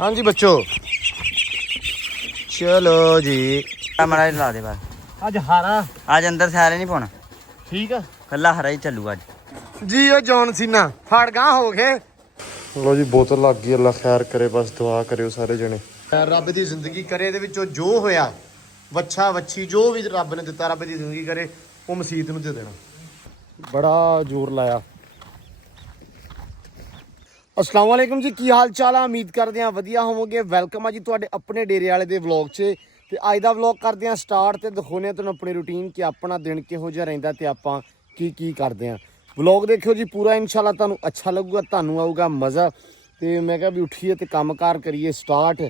हाँ जी बच्चों, चलो जी माड़ा ला दे बस। आज हारा आज अंदर सारे नहीं पाना, ठीक है कला हरा ही चलू आज जी। ओ जॉन सीना फड़ गां हो गए। लो जी बोतल लग गई। अल्लाह खैर करे, बस दुआ करियो सारे जने। रब दी जिंदगी करे ਇਹਦੇ ਵਿੱਚੋਂ ਜੋ ਹੋਇਆ ਵੱਛਾ ਵੱਛੀ ਜੋ ਵੀ ਰੱਬ ਨੇ ਦਿੱਤਾ, ਰੱਬ ਦੀ ਜ਼ਿੰਦਗੀ ਕਰੇ ਉਹ ਮਸੀਤ ਨੂੰ ਦੇ ਦੇਣਾ। ਬੜਾ ਜ਼ੋਰ ਲਾਇਆ। अस्सलाम वालेकुम जी, की हाल चाल है? उम्मीद करते हैं वधिया होवोगे। वेलकम है जी तुहाडे अपने डेरे वाले दे व्लॉग च। ते अज दा व्लॉग करते हैं स्टार्ट ते दिखाने तुहानूं अपनी रूटीन कि अपना दिन किहो जिहा रहिंदा ते आपां की करते हैं। व्लॉग देखियो जी पूरा, इंशाल्लाह तुहानूं अच्छा लगूगा, तुहानूं आऊगा मज़ा। ते मैं कहा भी उठिए ते काम कार करिए स्टार्ट।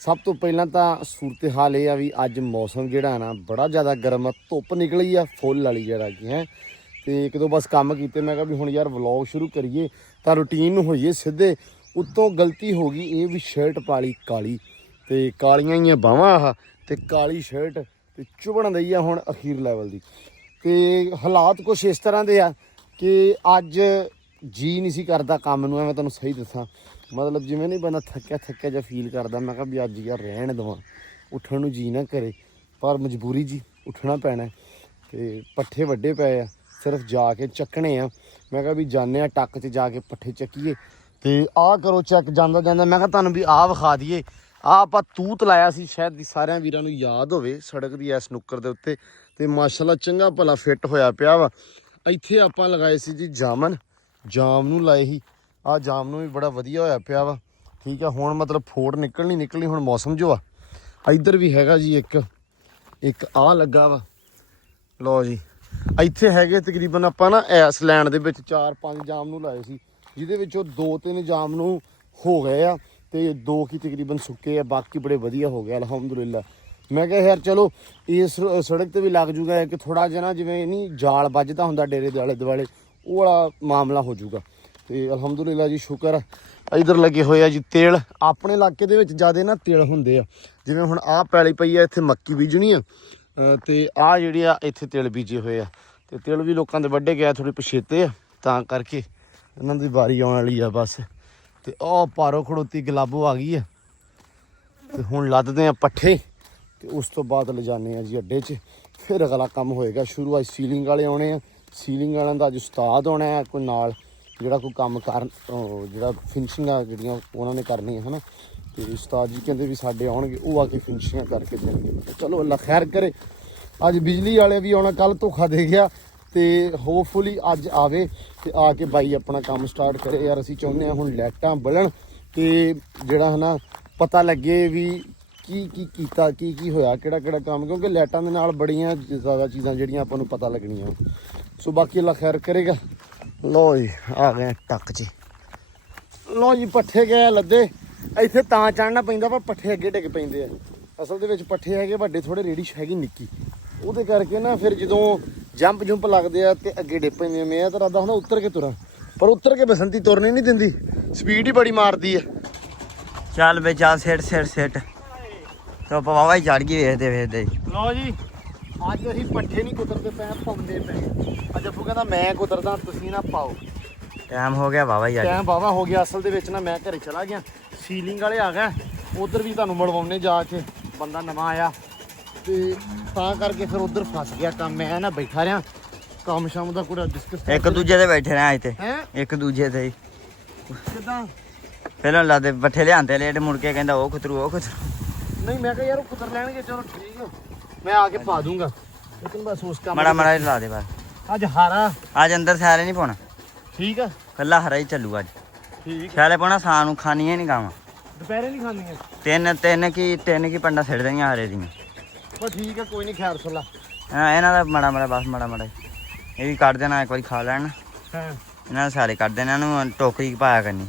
सब तो पहलां तां सूरत हाल ये आ भी अज मौसम जिहड़ा है ना बड़ा ज़्यादा गर्म है, धुप्प निकली है फुल वाली जिहड़ा कि है। तो एक दो बस काम किए, मैं कहा भी हुण यार व्लॉग शुरू करिए तो रूटीन होइए सीधे। उत्तों गलती हो गई ये भी शर्ट पाली काली ते कालियां ही बावां आह ते काली शर्ट ते चुभण दई आ हुण अखीर लैवल दी। ते हालात कुछ इस तरह दे आ कि अज जी नहीं सी करदा काम नूं। मैं तुहानूं सही दसां, मतलब जिवें नहीं बंदा थक्या थक्या जिहा फील करदा। मैं कहा भी अज यार रहण देवां, उठण नूं जी ना करे, पर मजबूरी जी उठना पैना। ते पट्ठे वड्डे पे आ, सिर्फ जाके चक्कने आ। मैं कहा भी जाने आ टक च जाके पट्ठे चक्कीए ते आ करो चैक जांदा जांदा। मैं कहा तुहानूं भी आ विखा दईए। आ आपां तूत लाया सी, शायद सारिਆਂ ਵੀਰਾਂ ਨੂੰ याद होवे, सड़क दी इस नुक्कर दे उत्ते ते माशाअल्लाह चंगा भला फिट होया पिया वा। ਇੱਥੇ ਆਪਾਂ ਲਗਾਏ ਸੀ ਜੀ ਜਾਮਨ, ਜਾਮ ਨੂੰ ਲਾਏ ਸੀ। ਆ ਜਾਮ ਨੂੰ ਵੀ ਬੜਾ ਵਧੀਆ ਹੋਇਆ ਪਿਆ ਵਾ, ਠੀਕ ਆ। ਹੁਣ ਮਤਲਬ ਫੋੜ ਨਿਕਲਣੀ ਹੁਣ ਮੌਸਮ ਜੋ ਆ। ਇੱਧਰ ਵੀ ਹੈਗਾ ਜੀ ਇੱਕ ਆ ਲੱਗਾ ਵਾ। ਲਓ ਜੀ ਇੱਥੇ ਹੈਗੇ ਤਕਰੀਬਨ ਆਪਾਂ ਨਾ ਇਸ ਲੈਣ ਦੇ ਵਿੱਚ 4-5 ਜਾਮ ਨੂੰ ਲਾਏ ਸੀ, ਜਿਹਦੇ ਵਿੱਚੋਂ 2-3 ਜਾਮ ਨੂੰ ਹੋ ਗਏ ਆ ਤੇ 2 ਕੀ ਤਕਰੀਬਨ ਸੁੱਕੇ ਆ, ਬਾਕੀ ਬੜੇ ਵਧੀਆ ਹੋ ਗਏ ਅਲਹਮਦੁਲਿਲਾ। ਮੈਂ ਕਿਹਾ ਯਾਰ ਚਲੋ ਇਸ ਸੜਕ ਤੇ ਵੀ ਲੱਗ ਜੂਗਾ ਕਿ ਥੋੜਾ ਜਿਹਾ ਨਾ ਜਿਵੇਂ ਨਹੀਂ ਜਾਲ ਵੱਜਦਾ ਹੁੰਦਾ ਡੇਰੇ ਦੇ ਆਲੇ ਦੁਆਲੇ, ਉਹ ਵਾਲਾ ਮਾਮਲਾ ਹੋ ਜੂਗਾ। ਤੇ ਅਲਹਮਦੁਲਿਲਾ ਜੀ ਸ਼ੁਕਰ। ਇੱਧਰ ਲੱਗੇ ਹੋਏ ਆ ਜੀ ਤੇਲ। ਆਪਣੇ ਇਲਾਕੇ ਦੇ ਵਿੱਚ ਜ਼ਿਆਦਾ ਨਾ ਤੇਲ ਹੁੰਦੇ ਆ, ਜਿਵੇਂ ਹੁਣ ਆਹ ਪੈਲੀ ਪਈ ਆ ਇੱਥੇ ਮੱਕੀ ਬੀਜਣੀ ਆ ਤੇ ਆਹ ਜਿਹੜੀ ਆ ਇੱਥੇ ਤਿਲ ਬੀਜੇ ਹੋਏ ਆ। ਤੇ ਤਿਲ ਵੀ ਲੋਕਾਂ ਦੇ ਵੱਢੇ ਗਿਆ ਥੋੜੇ ਪਛੇਤੇ ਆ, ਤਾਂ ਕਰਕੇ ਇਹਨਾਂ ਦੀ ਵਾਰੀ ਆਉਣ ਵਾਲੀ ਆ ਬਸ। ਤੇ ਉਹ ਪਾਰੋ ਖੜੋਤੀ ਗੁਲਾਬੋ ਆ ਗਈ ਆ ਤੇ ਹੁਣ ਲੱਦਦੇ ਆ ਪੱਠੇ ਤੇ ਉਸ ਤੋਂ ਬਾਅਦ ਲਿਜਾਨੇ ਆ ਜੀ ਅੱਡੇ 'ਚ। ਫਿਰ ਅਗਲਾ ਕੰਮ ਹੋਏਗਾ ਸ਼ੁਰੂ। ਅੱਜ ਸੀਲਿੰਗ ਵਾਲੇ ਆਉਣੇ ਆ, ਸੀਲਿੰਗ ਵਾਲਿਆਂ ਦਾ ਅੱਜ ਉਸਤਾਦ ਆਉਣਾ ਹੈ ਕੋਈ ਨਾਲ, ਜਿਹੜਾ ਕੋਈ ਕੰਮ ਕਰਨ ਜਿਹੜਾ ਫਿਨਿਸ਼ਿੰਗਾਂ ਜਿਹੜੀਆਂ ਉਹਨਾਂ ਨੇ ਕਰਨੀਆਂ ਹੈ ਨਾ। ਤੇ ਉਸਤਾਦ ਜੀ ਕਹਿੰਦੇ ਵੀ ਸਾਡੇ ਆਉਣਗੇ, ਉਹ ਆ ਕੇ ਫਿਨਿਸ਼ਿੰਗਾਂ ਕਰਕੇ ਦੇਣਗੇ। ਚਲੋ ਅੱਲਾ ਖੈਰ ਕਰੇ। ਅੱਜ ਬਿਜਲੀ ਵਾਲੇ ਵੀ ਆਉਣਾ, ਕੱਲ ਧੋਖਾ ਦੇ ਗਿਆ ਤੇ ਹੋਪਫੁਲੀ ਅੱਜ ਆਵੇ ਤੇ ਆ ਕੇ ਬਾਈ ਆਪਣਾ ਕੰਮ ਸਟਾਰਟ ਕਰੇ। ਯਾਰ ਅਸੀਂ ਚਾਹੁੰਦੇ ਹਾਂ ਹੁਣ ਲਾਈਟਾਂ ਬਲਣ ਤੇ ਜਿਹੜਾ ਹੈ ਨਾ ਪਤਾ ਲੱਗੇ ਵੀ ਕੀ ਕੀਤਾ, ਕੀ ਹੋਇਆ, ਕਿਹੜਾ ਕੰਮ, ਕਿਉਂਕਿ ਲਾਈਟਾਂ ਦੇ ਨਾਲ ਬੜੀਆਂ ਜ਼ਿਆਦਾ ਚੀਜ਼ਾਂ ਜਿਹੜੀਆਂ ਆਪਾਂ ਨੂੰ ਪਤਾ ਲੱਗਣੀਆਂ। ਸੋ ਬਾਕੀ ਅੱਲਾ ਖੈਰ ਕਰੇਗਾ। ਲਓ ਜੀ ਆ ਗਏ ਟੱਕ 'ਚ। ਲਓ ਜੀ ਪੱਠੇ ਗਏ ਲੱਦੇ। ਇੱਥੇ ਤਾਂ ਚੜ੍ਹਨਾ ਪੈਂਦਾ ਪਰ ਪੱਠੇ ਅੱਗੇ ਡਿੱਗ ਪੈਂਦੇ ਆ। ਅਸਲ ਦੇ ਵਿੱਚ ਪੱਠੇ ਹੈਗੇ ਵੱਡੇ, ਥੋੜੇ ਰੇੜੀ ਹੈਗੀ ਨਿੱਕੀ, ਉਹਦੇ ਕਰਕੇ ਨਾ ਫਿਰ ਜਦੋਂ ਜੰਪ ਲੱਗਦੇ ਆ ਤੇ ਅੱਗੇ ਡਿੱਗ ਪੈਂਦੇ ਆ। ਮੈਂ ਤਾਂ ਇਰਾਦਾ ਹੁੰਦਾ ਉੱਤਰ ਕੇ ਤੁਰਾਂ, ਪਰ ਉੱਤਰ ਕੇ ਬਸੰਤੀ ਤੁਰਨੀ ਨਹੀਂ ਦਿੰਦੀ, ਸਪੀਡ ਹੀ ਬੜੀ ਮਾਰਦੀ ਆ। ਚੱਲ ਬੇ ਚੱਲ ਸਿੱਟ तो वावा ही चढ़ गई ਵੇਖਦੇ ਲਓ ਜੀ ਅੱਜ ਅਸੀਂ ਪੱਠੇ ਨਹੀਂ ਕੁਤਰਦੇ ਪਏ, ਪਾਉਂਦੇ ਪਏ। ਅੱਜ ਅੱਬੂ ਕਹਿੰਦਾ ਮੈਂ ਕੁਤਰਦਾ, ਤੁਸੀਂ ਨਾ ਪਾਓ। ਟਾਈਮ ਹੋ ਗਿਆ ਵਾਵਾ ਹੀ, ਟਾਈਮ ਵਾਵਾ ਹੋ ਗਿਆ। ਅਸਲ ਦੇ ਵਿੱਚ ਨਾ ਮੈਂ ਘਰੇ ਚਲਾ ਗਿਆ, ਸੀਲਿੰਗ ਵਾਲੇ ਆ ਗਏ, ਉਧਰ ਵੀ ਤੁਹਾਨੂੰ ਮਿਲਵਾਉਣੇ ਜਾ ਕੇ। ਬੰਦਾ ਨਵਾਂ ਆਇਆ ਤੇ ਤਾਂ ਕਰਕੇ ਫਿਰ ਉਧਰ ਫਸ ਗਿਆ ਕੰਮ। ਮੈਂ ਨਾ ਬੈਠਾ ਰਿਹਾ, ਕੰਮ ਸ਼ਾਮ ਦਾ ਕੋਈ ਡਿਸਕਸ ਇੱਕ ਦੂਜੇ ਤੇ ਬੈਠੇ ਰਹੇ ਇੱਥੇ, ਹੈ ਇੱਕ ਦੂਜੇ ਤੇ ਕਿੱਦਾਂ ਪਹਿਲਾਂ ਲਾਦੇ ਪੱਠੇ ਲਿਆਂਦੇ ਲੇਟ, ਮੁੜ ਕੇ ਕਹਿੰਦਾ ਉਹ ਖਤਰੂ ਨਹੀਂ। ਮੈਂ ਕਿਹਾ ਯਾਰ ਉਹ ਕੁਤਰ ਲੈਣਗੇ, ਚਲੋ ਠੀਕ ਹੈ, ਮੈਂ ਆ ਕੇ ਪਾ ਦੂੰਗਾ। ਲੇਕਿਨ ਬਸ ਉਸ ਕੰਮ ਮਾੜਾ ਲਾ ਦੇ ਬਸ। ਅੱਜ ਹਾਰਾ ਅੱਜ ਅੰਦਰ ਸਾਰੇ ਨਹੀਂ ਪਾਉਣਾ, ਠੀਕ ਆ, ਕੱਲਾ ਹਰਾ ਹੀ ਚੱਲੂ ਅੱਜ। ਠੀਕ ਸਾਰੇ ਪਾਉਣਾ ਸਾਂ ਨੂੰ ਖਾਣੀਆਂ ਨਹੀਂ ਗਾਵਾਂ, ਦੁਪਹਿਰੇ ਨਹੀਂ ਖਾਣੀਆਂ। ਤਿੰਨ ਕੀ ਪੰਡਾ ਸਿੱਟ ਦੇਣੀਆਂ ਹਰੇ ਦੀਆਂ। ਬਸ ਠੀਕ ਆ, ਕੋਈ ਨਹੀਂ, ਖੈਰ ਸੁਲਾ। ਇਹਨਾਂ ਦਾ ਮਾੜਾ ਬਸ ਮਾੜਾ ਇਹ ਵੀ ਕੱਢ ਦੇਣਾ, ਇੱਕ ਵਾਰੀ ਖਾ ਲੈਣ। ਹਾਂ ਇਹਨਾਂ ਦੇ ਸਾਰੇ ਕੱਢ ਦੇਣਾ, ਇਹਨੂੰ ਟੋਕਰੀ ਪਾਇਆ ਕਰਨੀ,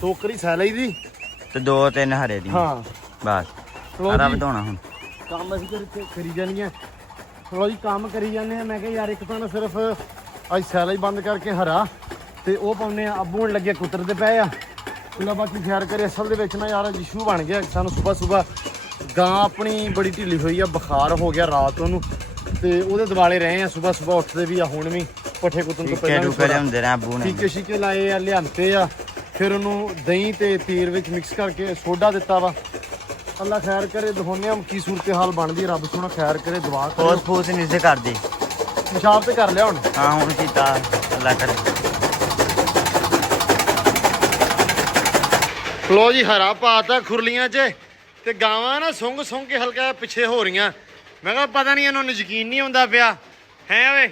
ਟੋਕਰੀ ਸੈ ਲਈ ਦੀ ਤੇ 2-3 ਹਰੇ ਦੀਆਂ। ਹਾਂ ਬਸ ਹਰਾ ਵਧਾਉਣਾ ਹੁਣ ਕੰਮ ਅਸੀਂ ਕਰੀ ਜਾਣੀਆਂ। ਚਲੋ ਜੀ ਕੰਮ ਕਰੀ ਜਾਂਦੇ ਆ। ਮੈਂ ਕਿਹਾ ਯਾਰ ਇੱਕ ਤਾਂ ਨਾ ਸਿਰਫ ਅੱਜ ਸੈਲਾ ਹੀ ਬੰਦ ਕਰਕੇ ਹਰਾ ਤੇ ਉਹ ਪਾਉਂਦੇ ਆ। ਅੱਬੂ ਹੁਣ ਲੱਗੇ ਕੁਤਰਦੇ ਪਏ ਆ। ਉਹਨਾਂ ਬਾਕੀ ਖੈਰ ਕਰੇ। ਅਸਲ ਦੇ ਵਿੱਚ ਨਾ ਯਾਰ ਇਸ਼ੂ ਬਣ ਗਿਆ ਸਾਨੂੰ। ਸੁਬਾਹ ਗਾਂ ਆਪਣੀ ਬੜੀ ਢਿੱਲੀ ਹੋਈ ਆ, ਬੁਖਾਰ ਹੋ ਗਿਆ ਰਾਤ ਉਹਨੂੰ ਤੇ ਉਹਦੇ ਦਿਵਾਲੇ ਰਹੇ ਆ। ਸੁਬਾਹ ਉੱਠਦੇ ਵੀ ਆ, ਹੁਣ ਵੀ ਪੱਠੇ ਕੁੱਤਣ ਤੋਂ ਪਹਿਲਾਂ ਟੂਕੇ ਲਿਆਉਂਦੇ ਰਹੇ ਅੱਬੂ ਨੇ, ਟੀਕੇ ਲਾਏ ਆ, ਲਿਆਂਤੇ ਆ ਫਿਰ ਉਹਨੂੰ ਦਹੀਂ ਤੇ ਤੇਲ ਵਿੱਚ ਮਿਕਸ ਕਰਕੇ ਸੋਡਾ ਦਿੱਤਾ ਵਾ। ਅੱਲਾ ਖੈਰ ਕਰੇ, ਦਿਖਾਉਂਦੇ ਹਾਂ ਕੀ ਸੂਰਤ ਹਾਲ ਬਣਦੀ ਹੈ। ਰੱਬ ਸੋਹਣਾ ਖੈਰ ਕਰੇ, ਦੁਆ ਕਰੋ। ਫੋਸ ਫੂਸ ਨਹੀਂ ਸੇ ਕਰਦੀ। ਪਿਸ਼ਾਬ ਤੇ ਕਰ ਲਿਆ ਹੁਣ। ਹਾਂ ਹੁਣ ਕੀਤਾ, ਅੱਲਾ ਕਰੇ। ਲੋ ਜੀ ਹਰਾ ਪਾਤਾ ਖੁਰਲੀਆਂ 'ਚ ਤੇ ਗਾਵਾਂ ਨਾ ਸੁੰਘ ਸੁੰਘ ਕੇ ਹਲਕਾ ਜਿਹਾ ਪਿੱਛੇ ਹੋ ਰਹੀਆਂ। ਮੈਂ ਕਿਹਾ ਪਤਾ ਨਹੀਂ ਇਹਨਾਂ ਨੂੰ ਯਕੀਨ ਨਹੀਂ ਹੁੰਦਾ ਪਿਆ ਹੈ ਓਏ,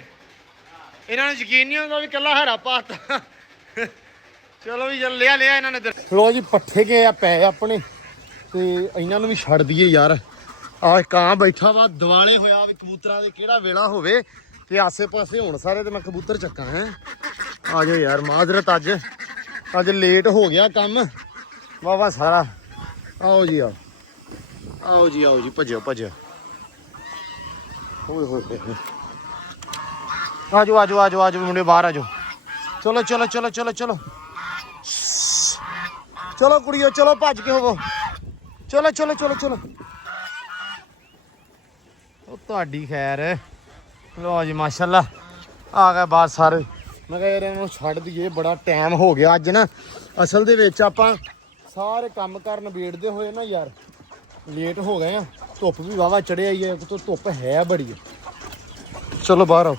ਇਹਨਾਂ ਨੂੰ ਯਕੀਨ ਨਹੀਂ ਹੁੰਦਾ ਵੀ ਕੱਲਾ ਹਰਾ ਪਾਤਾ। ਚਲੋ ਵੀ ਚੱਲ ਲਿਆ ਇਹਨਾਂ ਨੇ। ਲੋ ਜੀ ਪੱਠੇ ਗਏ ਆ ਪੈ ਆਪਣੇ ਤੇ ਇਹਨਾਂ ਨੂੰ ਵੀ ਛੱਡ ਦਈਏ ਯਾਰ। ਆਹ ਕਾਂ ਬੈਠਾ ਵਾ ਦਿਵਾਲੇ ਹੋਇਆ ਵੀ ਕਬੂਤਰਾਂ ਦੇ ਕਿਹੜਾ ਵੇਲਾ ਹੋਵੇ ਤੇ ਆਸੇ ਪਾਸੇ ਹੋਣ ਸਾਰੇ ਤੇ ਮੈਂ ਕਬੂਤਰ ਚੱਕਾਂ ਹੈ। ਆ ਜਾਓ ਯਾਰ, ਮਾਜ਼ਰਤ ਅੱਜ ਲੇਟ ਹੋ ਗਿਆ ਕੰਮ ਵਾਵਾ ਸਾਰਾ। ਆਓ ਜੀ ਆਓ, ਆਓ ਜੀ ਆਓ ਜੀ, ਭੱਜੋ ਭੱਜੋ। ਹੋਏ ਹੋਏ ਹੋਏ, ਆਜੋ ਆਜੋ ਆਜੋ ਆਜੋ ਮੁੰਡੇ ਬਾਹਰ ਆਜੋ। ਚਲੋ ਚਲੋ ਚਲੋ ਚਲੋ ਚਲੋ ਚਲੋ ਕੁੜੀਓ, ਚਲੋ ਭੱਜ ਕੇ ਹੋਵੋ। ਚਲੋ ਚਲੋ ਚਲੋ ਚਲੋ। ਉਹ ਤੁਹਾਡੀ ਖੈਰ। ਲੋ ਜੀ ਮਾਸ਼ਾਅੱਲਾ ਆ ਗਏ ਬਾਹਰ ਸਾਰੇ। ਮੈਂ ਕਿਹਾ ਯਾਰ ਇਹਨਾਂ ਨੂੰ ਛੱਡ ਦਈਏ, ਬੜਾ ਟਾਈਮ ਹੋ ਗਿਆ ਅੱਜ ਨਾ। ਅਸਲ ਦੇ ਵਿੱਚ ਆਪਾਂ ਸਾਰੇ ਕੰਮ ਕਰਨ ਨਿਬੇੜਦੇ ਹੋਏ ਨਾ ਯਾਰ ਲੇਟ ਹੋ ਗਏ ਆ। ਧੁੱਪ ਵੀ ਵਾਵਾ ਚੜਿਆ ਹੀ ਹੈ, ਕਿਤੋਂ ਧੁੱਪ ਹੈ ਬੜੀ। ਚਲੋ ਬਾਹਰ ਆਓ,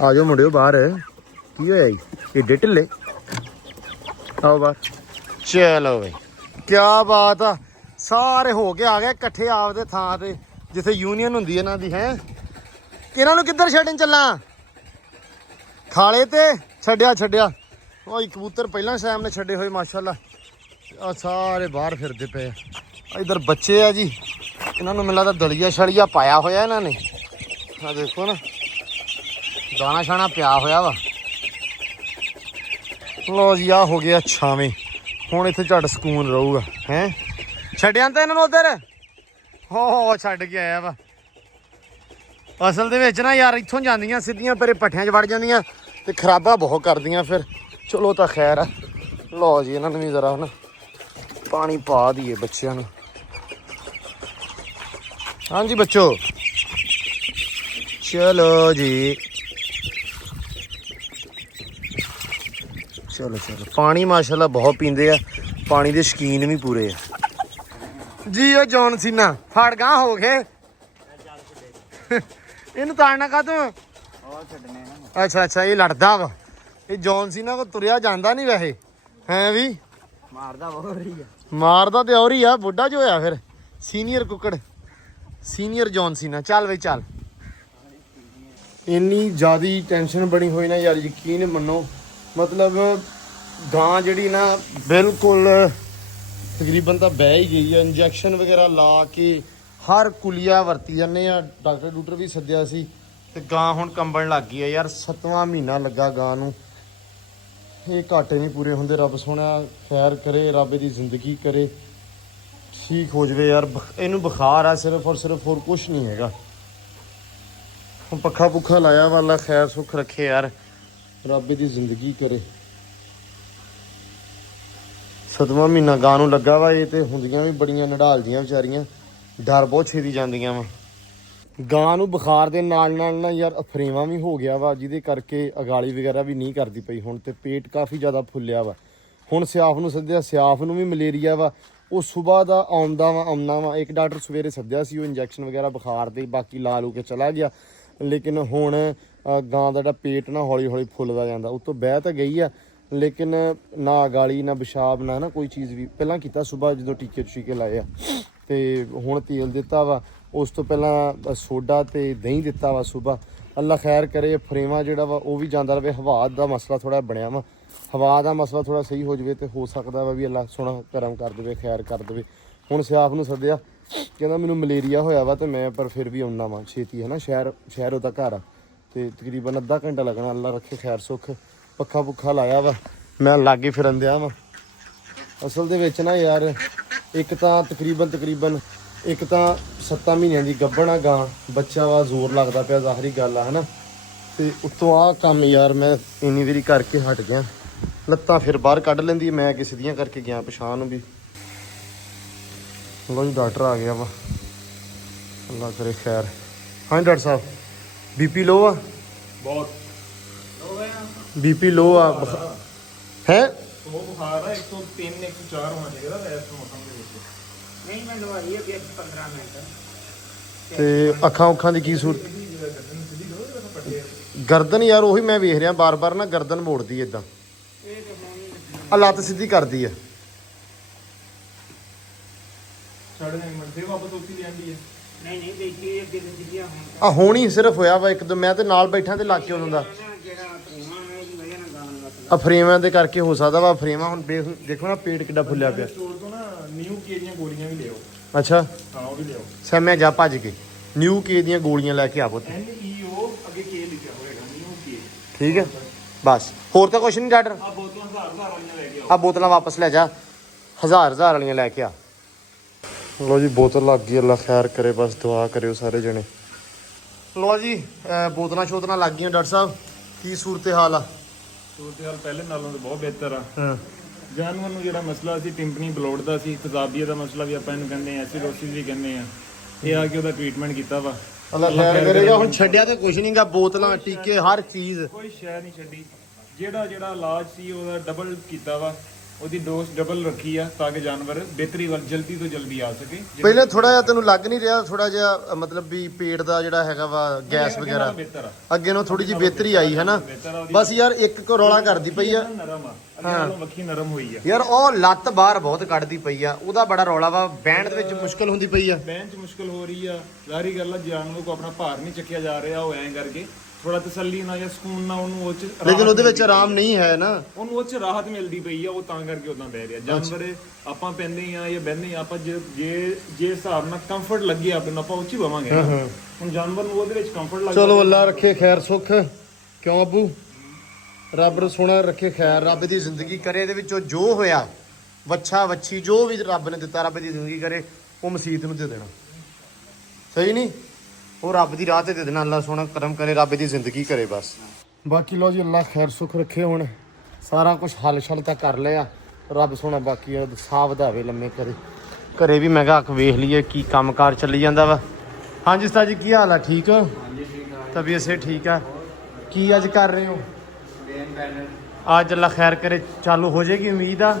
ਆ ਜਾਓ ਮੁੰਡਿਓ ਬਾਹਰ। ਕੀ ਹੋਇਆ ਜੀ ਏਡੇ ਢਿੱਲੇ? ਆਓ ਬਾਹਰ। ਚਲੋ ਬਈ ਕਿਆ ਬਾਤ ਆ, ਸਾਰੇ ਹੋ ਕੇ ਆ ਗਏ ਇਕੱਠੇ ਆਪਦੇ ਥਾਂ ਤੇ ਜਿੱਥੇ ਯੂਨੀਅਨ ਹੁੰਦੀ ਇਹਨਾਂ ਦੀ ਹੈ। ਇਹਨਾਂ ਨੂੰ ਕਿੱਧਰ ਛੱਡਣ ਚੱਲਾਂ? ਖਾਲੇ ਤੇ ਛੱਡਿਆ। ਉਹ ਕਬੂਤਰ ਪਹਿਲਾਂ ਸ਼ਾਮ ਨੇ ਛੱਡੇ ਹੋਏ ਮਾਸ਼ਾਅੱਲਾ। ਆ ਸਾਰੇ ਬਾਹਰ ਫਿਰਦੇ ਪਏ ਆ। ਇਧਰ ਬੱਚੇ ਆ ਜੀ, ਇਹਨਾਂ ਨੂੰ ਮੈਨੂੰ ਲੱਗਦਾ ਦਲੀਆ ਛਲੀਆ ਪਾਇਆ ਹੋਇਆ ਇਹਨਾਂ ਨੇ। ਆ ਦੇਖੋ ਨਾ, ਦਾਣਾ ਛਾਣਾ ਪਿਆ ਹੋਇਆ ਵਾ। ਲੋ ਜੀ ਆ ਹੋ ਗਿਆ ਛਾਵੇਂ, ਹੁਣ ਇੱਥੇ ਝੱਟ ਸਕੂਨ ਰਹੂਗਾ ਹੈ। ਛੱਡਿਆ ਤਾਂ ਇਹਨਾਂ ਨੂੰ ਉਧਰ, ਹੋ ਛੱਡ ਕੇ ਆਇਆ ਵਾ। ਅਸਲ ਦੇ ਵਿੱਚ ਨਾ ਯਾਰ ਇੱਥੋਂ ਜਾਂਦੀਆਂ ਸਿੱਧੀਆਂ ਪਰੇ ਪੱਠਿਆਂ 'ਚ ਵੜ ਜਾਂਦੀਆਂ ਤੇ ਖਰਾਬਾ ਬਹੁਤ ਕਰਦੀਆਂ ਫਿਰ। ਚਲੋ ਤਾਂ ਖੈਰ ਆ। ਲਓ ਜੀ ਇਹਨਾਂ ਨੂੰ ਵੀ ਜ਼ਰਾ ਨਾ ਪਾਣੀ ਪਾ ਦਈਏ ਬੱਚਿਆਂ ਨੂੰ। ਹਾਂਜੀ ਬੱਚੋ, ਚਲੋ ਜੀ ਚਲੋ ਚਲੋ। ਪਾਣੀ ਮਾਸ਼ਾਅੱਲਾ ਬਹੁਤ ਪੀਂਦੇ ਆ, ਪਾਣੀ ਦੇ ਸ਼ੌਕੀਨ ਵੀ ਪੂਰੇ ਆ ਜੀ। ਉਹ ਜੌਨ ਸੀਨਾ ਫੜ ਗਾਂ ਹੋ ਗਏ। ਇਹਨੂੰ ਤਾੜਨਾ ਕਾ ਤੂੰ? ਅੱਛਾ ਅੱਛਾ, ਇਹ ਲੜਦਾ ਵਾ। ਇਹ ਜੌਨ ਸੀਨਾ ਕੋ ਤੁਰਿਆ ਜਾਂਦਾ ਨਹੀਂ ਵੈਸੇ ਹੈ ਵੀ। ਮਾਰਦਾ ਬਹੁਤ ਰਹੀ ਆ। ਮਾਰਦਾ ਤੇ ਔਰ ਹੀ ਆ, ਬੁੱਢਾ ਜੋ ਹੋਇਆ ਫਿਰ। ਸੀਨੀਅਰ ਕੁੱਕੜ, ਸੀਨੀਅਰ ਜੌਨ ਸੀਨਾ। ਚੱਲ ਬਈ ਚੱਲ। ਇੰਨੀ ਜ਼ਿਆਦੀ ਟੈਨਸ਼ਨ ਬਣੀ ਹੋਈ ਨਾ ਯਾਰ, ਯਕੀਨ ਮੰਨੋ। ਮਤਲਬ ਗਾਂ ਜਿਹੜੀ ਨਾ ਬਿਲਕੁਲ ਤਕਰੀਬਨ ਤਾਂ ਬਹਿ ਹੀ ਗਈ ਆ। ਇੰਜੈਕਸ਼ਨ ਵਗੈਰਾ ਲਾ ਕੇ ਹਰ ਕੁਲੀਆ ਵਰਤੀ ਜਾਂਦੇ ਆ। ਡਾਕਟਰ ਵੀ ਸੱਦਿਆ ਸੀ ਤੇ ਗਾਂ ਹੁਣ ਕੰਬਣ ਲੱਗ ਗਈ ਆ ਯਾਰ। 7ਵਾਂ ਮਹੀਨਾ ਲੱਗਾ ਗਾਂ ਨੂੰ। ਇਹ ਘਾਟੇ ਨਹੀਂ ਪੂਰੇ ਹੁੰਦੇ। ਰੱਬ ਸੋਹਣਾ ਖੈਰ ਕਰੇ, ਰੱਬ ਦੀ ਜ਼ਿੰਦਗੀ ਕਰੇ, ਠੀਕ ਹੋ ਜਾਵੇ ਯਾਰ। ਇਹਨੂੰ ਬੁਖਾਰ ਆ ਸਿਰਫ ਔਰ ਸਿਰਫ, ਹੋਰ ਕੁਛ ਨਹੀਂ ਹੈਗਾ। ਹੁਣ ਪੱਖਾ ਪੁੱਖਾ ਲਾਇਆ ਵਾਲਾ, ਖੈਰ ਸੁੱਖ ਰੱਖੇ ਯਾਰ, ਰੱਬ ਦੀ ਜ਼ਿੰਦਗੀ ਕਰੇ। 7ਵਾਂ ਮਹੀਨਾ ਗਾਂ ਨੂੰ ਲੱਗਾ ਵਾ। ਇਹ ਤੇ ਹੁੰਦੀਆਂ ਵੀ ਬੜੀਆਂ ਨਡਾਲਦੀਆਂ ਵਿਚਾਰੀਆਂ, ਡਰ ਬਹੁਤ ਛੇਤੀ ਜਾਂਦੀਆਂ ਵਾ। ਗਾਂ ਨੂੰ ਬੁਖਾਰ ਦੇ ਨਾਲ ਨਾ ਯਾਰ ਅਫਰੇਵਾਂ ਵੀ ਹੋ ਗਿਆ ਵਾ, ਜਿਹਦੇ ਕਰਕੇ ਅਗਾਲੀ ਵਗੈਰਾ ਵੀ ਨਹੀਂ ਕਰਦੀ ਪਈ ਹੁਣ। ਤੇ ਪੇਟ ਕਾਫੀ ਜ਼ਿਆਦਾ ਫੁੱਲਿਆ ਵਾ। ਹੁਣ ਸਿਆਫ ਨੂੰ ਸੱਦਿਆ, ਸਿਆਫ ਨੂੰ ਵੀ ਮਲੇਰੀਆ ਵਾ। ਉਹ ਸੁਬਾਹ ਦਾ ਆਉਂਦਾ ਵਾ। ਇੱਕ ਡਾਕਟਰ ਸਵੇਰੇ ਸੱਦਿਆ ਸੀ, ਉਹ ਇੰਜੈਕਸ਼ਨ ਵਗੈਰਾ ਬੁਖਾਰ ਦੇ ਬਾਕੀ ਲਾ ਲੂ ਕੇ ਚਲਾ ਗਿਆ। ਲੇਕਿਨ ਹੁਣ ਗਾਂ ਦਾ ਜਿਹੜਾ ਪੇਟ ਨਾ ਹੌਲੀ ਹੌਲੀ ਫੁੱਲਦਾ ਜਾਂਦਾ। ਉੱਤੋਂ ਬਹਿ ਤਾਂ ਗਈ ਆ, ਲੇਕਿਨ ਨਾ ਗਾਲੀ ਨਾ ਪਿਸ਼ਾਬ ਨਾ ਕੋਈ ਚੀਜ਼ ਵੀ। ਪਹਿਲਾਂ ਕੀਤਾ ਸੁਬਾਹ ਜਦੋਂ ਟੀਕੇ ਲਾਏ ਆ, ਤੇ ਹੁਣ ਤੇਲ ਦਿੱਤਾ ਵਾ। ਉਸ ਤੋਂ ਪਹਿਲਾਂ ਸੋਡਾ ਤੇ ਦਹੀਂ ਦਿੱਤਾ ਵਾ ਸੁਬਾਹ। ਅੱਲਾ ਖੈਰ ਕਰੇ, ਫਰੇਵਾ ਜਿਹੜਾ ਵਾ ਉਹ ਵੀ ਜਾਂਦਾ ਰਹੇ। ਹਵਾ ਦਾ ਮਸਲਾ ਥੋੜਾ ਬਣਿਆ ਵਾ, ਹਵਾ ਦਾ ਮਸਲਾ ਥੋੜਾ ਸਹੀ ਹੋ ਜਾਵੇ ਤੇ ਹੋ ਸਕਦਾ ਵਾ ਵੀ ਅੱਲਾ ਸੋਹਣਾ ਕਰਮ ਕਰ ਦੇਵੇ, ਖੈਰ ਕਰ ਦੇਵੇ। ਹੁਣ ਸਿਆਫ ਨੂੰ ਸੱਦਿਆ, ਕਹਿੰਦਾ ਮੈਨੂੰ ਮਲੇਰੀਆ ਹੋਇਆ ਵਾ ਤੇ ਮੈਂ ਪਰ ਫਿਰ ਵੀ ਆਉਣਾ ਵਾ ਛੇਤੀ ਹੈ ਨਾ। ਸ਼ਹਿਰ ਉਹਦਾ ਘਰ ਆ ਤੇ ਤਕਰੀਬਨ ਅੱਧਾ ਘੰਟਾ ਲੱਗਣਾ। ਅੱਲਾ ਰੱਖੇ ਖੈਰ ਸੁੱਖ। ਪੱਖਾ ਪੁੱਖਾ ਲਾਇਆ ਵਾ, ਮੈਂ ਲਾਗੇ ਫਿਰਨ ਦਿਆ ਵਾ। ਅਸਲ ਦੇ ਵਿੱਚ ਨਾ ਯਾਰ ਇੱਕ ਤਾਂ ਤਕਰੀਬਨ ਇੱਕ ਤਾਂ 7 ਮਹੀਨਿਆਂ ਦੀ ਗੱਭਣ ਆ ਗਾਂ, ਬੱਚਾ ਵਾ, ਜ਼ੋਰ ਲੱਗਦਾ ਪਿਆ, ਜ਼ਾਹਰੀ ਗੱਲ ਆ ਹੈ ਨਾ। ਤੇ ਉੱਤੋਂ ਆਹ ਕੰਮ ਯਾਰ ਮੈਂ ਇੰਨੀ ਵਾਰੀ ਕਰਕੇ ਹਟ ਗਿਆ। ਲੱਤਾਂ ਫਿਰ ਬਾਹਰ ਕੱਢ ਲੈਂਦੀ, ਮੈਂ ਕਿ ਸਿੱਧੀਆਂ ਕਰਕੇ ਗਿਆ ਪਛਾਣ ਨੂੰ ਵੀ। ਲੋ ਜੀ ਡਾਕਟਰ ਆ ਗਿਆ ਵਾ, ਅੱਲਾ ਕਰੇ ਖੈਰ। ਹਾਂ ਡਾਕਟਰ ਸਾਹਿਬ, ਬੀਪੀ ਲੋ ਆ ਬਹੁਤ। ਬੀਪੀ ਲੋ ਆ ਹੈ? ਉਹ ਬੁਖਾਰ ਆ 103 104 ਹੋਣਾ ਚਾਹੀਦਾ ਇਸ ਮੌਸਮ ਦੇ ਵਿੱਚ। ਨਹੀਂ ਮੈਂ ਲਵਾਈ ਹੈ ਕਿ 15 ਮਿੰਟ। ਤੇ ਅੱਖਾਂ ਉੱਖਾਂ ਦੀ ਕੀ ਸੂਰਤ? ਗਰਦਨ ਯਾਰ ਉਹੀ ਮੈਂ ਵੇਖ ਰਿਹਾ ਬਾਰ-ਬਾਰ ਨਾ ਗਰਦਨ ਮੋੜਦੀ ਇਦਾਂ, ਇਹ ਤਾਂ ਹੁਣ ਆ ਲੱਤ ਸਿੱਧੀ ਕਰਦੀ ਆ। ਸਾਡੇ ਮਿੰਟ ਦੇ ਵਾਪਸ ਉੱਤੀ ਜਾਂਦੀ ਹੈ। ਨਹੀਂ ਨਹੀਂ ਦੇਖੀ ਅੱਗੇ ਜ਼ਿੰਦਗੀ ਹੁਣ ਆ ਹੁਣ ਹੀ ਸਿਰਫ ਹੋਇਆ ਵਾ ਇੱਕ ਦੋ, ਮੈਂ ਤੇ ਨਾਲ ਬੈਠਾ ਤੇ ਲੱਗ ਕੇ ਉਦੋਂ ਦਾ ਜਿਹੜਾ ਪ੍ਰੇਮਾ ਹੈ ਜੀ ਵਜ੍ਹਾ ਨਾਲ ਗਾਣ ਲੱਗ ਆ ਫਰੇਮਾਂ ਦੇ ਕਰਕੇ ਹੋ ਸਕਦਾ ਵਾ। ਫਰੇਮਾਂ ਹੁਣ ਦੇਖੋ ਨਾ ਪੇਟ ਕਿੱਡਾ ਫੁੱਲਿਆ ਪਿਆ। ਸਟੋਰ ਤੋਂ ਨਾ ਨਿਊ ਕੇ ਦੀਆਂ ਗੋਲੀਆਂ ਵੀ ਲਿਓ। ਅੱਛਾ ਹਾਂ ਉਹ ਵੀ ਲਿਓ। ਸੈਮਿਆ ਜਾ ਭੱਜ ਕੇ ਨਿਊ ਕੇ ਦੀਆਂ ਗੋਲੀਆਂ ਲੈ ਕੇ ਆ ਪੁੱਤ, NEO ਅੱਗੇ ਕੇ ਲਿਖਿਆ ਹੋਏਗਾ ਨਿਊ ਕੇ। ਠੀਕ ਹੈ ਬਸ, ਹੋਰ ਤਾਂ ਕੁਛ ਨਹੀਂ ਡਾਕਟਰ। ਆ ਬੋਤਲਾਂ ਹਜ਼ਾਰ ਵਾਲੀਆਂ ਲੈ ਕੇ ਆਓ। ਆ ਬੋਤਲਾਂ ਵਾਪਸ ਲੈ ਜਾ, ਹਜ਼ਾਰ ਵਾਲੀਆਂ ਲੈ ਕੇ ਆ। ਲੋ ਜੀ ਬੋਤਲ ਲੱਗ ਗਈ, ਅੱਲਾ ਖੈਰ ਕਰੇ, ਬਸ ਦੁਆ ਕਰਿਓ ਸਾਰੇ ਜਣੇ। ਲੋ ਜੀ ਬੋਤਲਾਂ ਸ਼ੋਤਲਾਂ ਲੱਗ ਗਈਆਂ। ਡਾਕਟਰ ਸਾਹਿਬ ਕੀ ਸੂਰਤ ਹਾਲ ਆ? ਸੂਰਤ ਹਾਲ ਪਹਿਲੇ ਨਾਲੋਂ ਤਾਂ ਬਹੁਤ ਬਿਹਤਰ ਆ। ਹਾਂ ਜਾਨਵਰ ਨੂੰ ਜਿਹੜਾ ਮਸਲਾ ਸੀ ਟਿੰਪਨੀ ਬਲੋਡ ਦਾ ਸੀ, ਤੇਜ਼ਾਬੀਆ ਦਾ ਮਸਲਾ ਵੀ ਆਪਾਂ ਇਹਨੂੰ ਕਹਿੰਦੇ ਆ, ਐਸਿਡੋਸਿਸ ਵੀ ਕਹਿੰਦੇ ਆ। ਇਹ ਆ ਕੇ ਉਹਦਾ ਟ੍ਰੀਟਮੈਂਟ ਕੀਤਾ ਵਾ। ਅੱਲਾ ਖੈਰ ਕਰੇਗਾ। ਹੁਣ ਛੱਡਿਆ ਤਾਂ ਕੁਛ ਨਹੀਂਗਾ, ਬੋਤਲਾਂ ਟੀਕੇ ਹਰ ਚੀਜ਼। ਕੋਈ ਸ਼ੈ ਨਹੀਂ ਛੱਡੀ। ਜਿਹੜਾ ਇਲਾਜ ਸੀ ਉਹਦਾ ਡਬਲ ਕੀਤਾ ਵਾ, ਉਹਦੀ ਡੋਜ਼ ਡਬਲ ਰੱਖੀ ਆ ਤਾਂ ਕਿ ਜਾਨਵਰ ਬਿਹਤਰੀ ਵੱਲ ਜਲਦੀ ਤੋਂ ਜਲਦੀ ਆ ਸਕੇ। ਪਹਿਲੇ ਥੋੜਾ ਜਿਹਾ ਤੈਨੂੰ ਲੱਗ ਨਹੀਂ ਰਿਹਾ, ਥੋੜਾ ਜਿਹਾ ਮਤਲਬ ਵੀ ਪੇਟ ਦਾ ਜਿਹੜਾ ਹੈਗਾ ਵਾ ਗੈਸ ਵਗੈਰਾ ਬਿਹਤਰ ਆ। ਅੱਗੇ ਨੂੰ ਥੋੜੀ ਜਿਹੀ ਬਿਹਤਰੀ ਆਈ ਹੈ ਨਾ। ਬਸ ਯਾਰ ਇੱਕ ਕੋ ਰੌਲਾ ਕਰਦੀ ਪਈ ਆ ਨਰਮ ਆ, ਅੱਗੇ ਨਾਲੋਂ ਵੱਖੀ ਨਰਮ ਹੋਈ ਆ। ਯਾਰ, ਉਹ ਲੱਤ ਬਾਹਰ ਬਹੁਤ ਕੱਢਦੀ ਪਈ ਆ, ਉਹਦਾ ਬੜਾ ਰੌਲਾ ਵਾ। ਬਹਿਣ ਦੇ ਵਿੱਚ ਮੁਸ਼ਕਲ ਹੁੰਦੀ ਪਈ ਆ, ਬਹਿਣ 'ਚ ਮੁਸ਼ਕਲ ਹੋ ਰਹੀ ਆ। ਜ਼ਾਹਰੀ ਗੱਲ ਆ ਜਾਨਵਰ ਕੋ ਆਪਣਾ ਭਾਰ ਨਹੀਂ ਚੱਕਿਆ ਜਾ ਰਿਹਾ, ਉਹ ਐਂ ਕਰਕੇ ਥੋੜਾ ਤਸੱਲੀ ਨਾਲ ਜਾਂ ਸਕੂਨ ਨਾਲ ਉਹਨੂੰ ਉਹ 'ਚ ਲੇਕਿਨ ਉਹਦੇ ਵਿੱਚ ਆਰਾਮ ਨਹੀਂ ਹੈ ਨਾ। ਉਹਨੂੰ ਉਹ 'ਚ ਰਾਹਤ ਮਿਲਦੀ ਪਈ ਆ, ਉਹ ਤਾਂ ਕਰਕੇ ਉਦਾਂ ਬਹਿ ਰਿਹਾ। ਜਾਨਵਰ ਆਪਾਂ ਪੈਂਦੇ ਆ ਜਾਂ ਬਹਿੰਦੇ ਆ, ਆਪਾਂ ਜੇ ਹਿਸਾਬ ਨਾਲ ਕੰਫਰਟ ਲੱਗੇ ਆਪਣੇ ਨੂੰ ਆਪਾਂ ਉਹ 'ਚ ਹੀ ਬਵਾਂਗੇ। ਹੁਣ ਜਾਨਵਰ ਨੂੰ ਉਹਦੇ ਵਿੱਚ ਕੰਫਰਟ ਲੱਗ ਚਲੋ ਅੱਲਾ ਰੱਖੇ ਖੈਰ ਸੁੱਖ, ਕਿਉਂ ਅੱਬੂ? ਰੱਬ ਸੋਹਣਾ ਰੱਖੇ ਖੈਰ, ਰੱਬ ਦੀ ਜ਼ਿੰਦਗੀ ਕਰੇ। ਇਹਦੇ ਵਿੱਚੋਂ ਜੋ ਹੋਇਆ, ਵੱਛਾ ਵੱਛੀ ਜੋ ਵੀ ਰੱਬ ਨੇ ਦਿੱਤਾ, ਰੱਬ ਦੀ ਜ਼ਿੰਦਗੀ ਕਰੇ, ਉਹ ਮਸੀਤ ਨੂੰ ਦੇ ਦੇਣਾ। ਸਹੀ ਨਹੀਂ? ਉਹ ਰੱਬ ਦੀ ਰਾਹ ਤੇ ਦੇ ਦੇਣਾ। ਅੱਲਾ ਸੋਹਣਾ ਕਰਮ ਕਰੇ, ਰੱਬ ਦੀ ਜ਼ਿੰਦਗੀ ਕਰੇ ਬਸ। ਬਾਕੀ ਲੋ ਜੀ, ਅੱਲਾ ਖੈਰ ਸੁੱਖ ਰੱਖੇ। ਹੁਣ ਸਾਰਾ ਕੁਝ ਹੱਲ ਛਲ ਤਾਂ ਕਰ ਲਿਆ, ਰੱਬ ਸੋਹਣਾ ਬਾਕੀ ਸਾਹ ਵਧਾਵੇ, ਲੰਮੇ ਕਰੇ। ਘਰੇ ਵੀ ਮੈਂ ਕਿਹਾ ਅੱਖ ਵੇਖ ਲਈਏ ਕੀ ਕੰਮਕਾਰ ਚੱਲੀ ਜਾਂਦਾ ਵਾ। ਹਾਂਜੀ ਉਸਤਾਦ ਜੀ, ਕੀ ਹਾਲ ਆ? ਠੀਕ ਹੋ? ਤਬੀਅਤ ਸੇ ਠੀਕ ਆ? ਕੀ ਅੱਜ ਕਰ ਰਹੇ ਹੋ? ਅੱਜ ਅੱਲਾ ਖੈਰ ਕਰੇ ਚਾਲੂ ਹੋ ਜਾਏਗੀ, ਉਮੀਦ ਆ।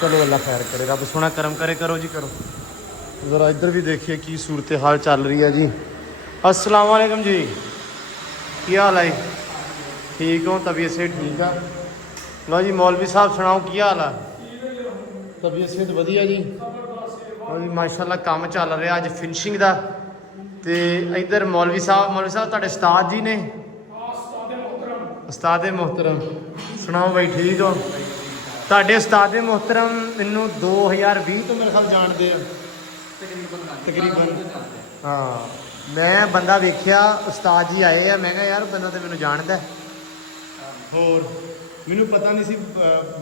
ਚਲੋ ਅੱਲਾ ਖੈਰ ਕਰੇ, ਰੱਬ ਸੋਹਣਾ ਕਰਮ ਕਰੇ। ਕਰੋ ਜੀ ਕਰੋ। ज़रा इधर भी देखिए की सूरत हाल चल रही है जी। अस्सलाम वालेकुम जी, की हाल है? ठीक हो? तबीयत से ठीक है? लो जी मौलवी साहब सुनाओ की हाल है? तबीयत से वधिया जी। लो जी माशाल्लाह काम चल रहा अज फिनिशिंग का। तो इधर मौलवी साहब तुहाडे उस्ताद जी ने? उस्ताद मोहतरम, सुनाओ भाई ठीक हो? तुहाडे उस्ताद मोहतरम मैनू 2020 तो मेरे ख्याल जानते हैं तकरीबन। हाँ, मैं बंदा वेख्या, उस्ताद जी आए हैं, मैं कहा यार बंदा तो मैनू जानता है। होर मैनू पता नहीं सी